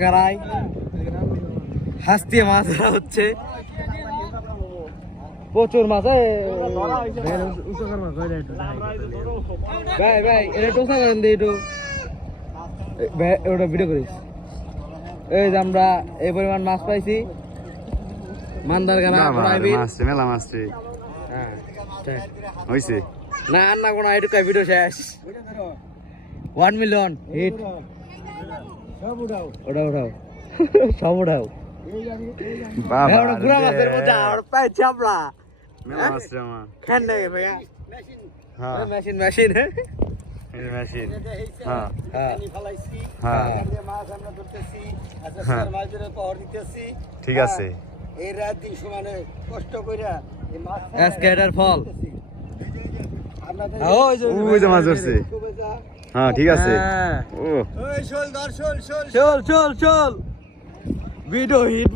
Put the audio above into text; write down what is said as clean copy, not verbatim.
গারাই হাসতে মাছ ধরা হচ্ছে প্রচুর মাছ ভাই ভাই এটা টোসা করেন দিই একটু ওটা ভিডিও করিস এই যে আমরা এই পরিমাণ মাছ পাইছি মান্দারগানা মেলা মাছ হ্যাঁ হয়েছে না আর না কোনো এটুকু ভিডিও শেষ 1 মিলিয়ন হিট ওটা উঠাও সব উঠাও ঘুরা মাছের মধ্যে আর পাইছি আমরা মেলা মাছ খেন নাই ভাইয়া মেশিন মেশিন মেশিন ঠিক আছে এই রাত দিন সমানে কষ্ট কইরা এই মাছ এসকেটার ফল ওই যে মাছ ধরছে হ্যাঁ ঠিক আছে ওই শোল ধর শোল শোল চল চল চল ভিডিও হিট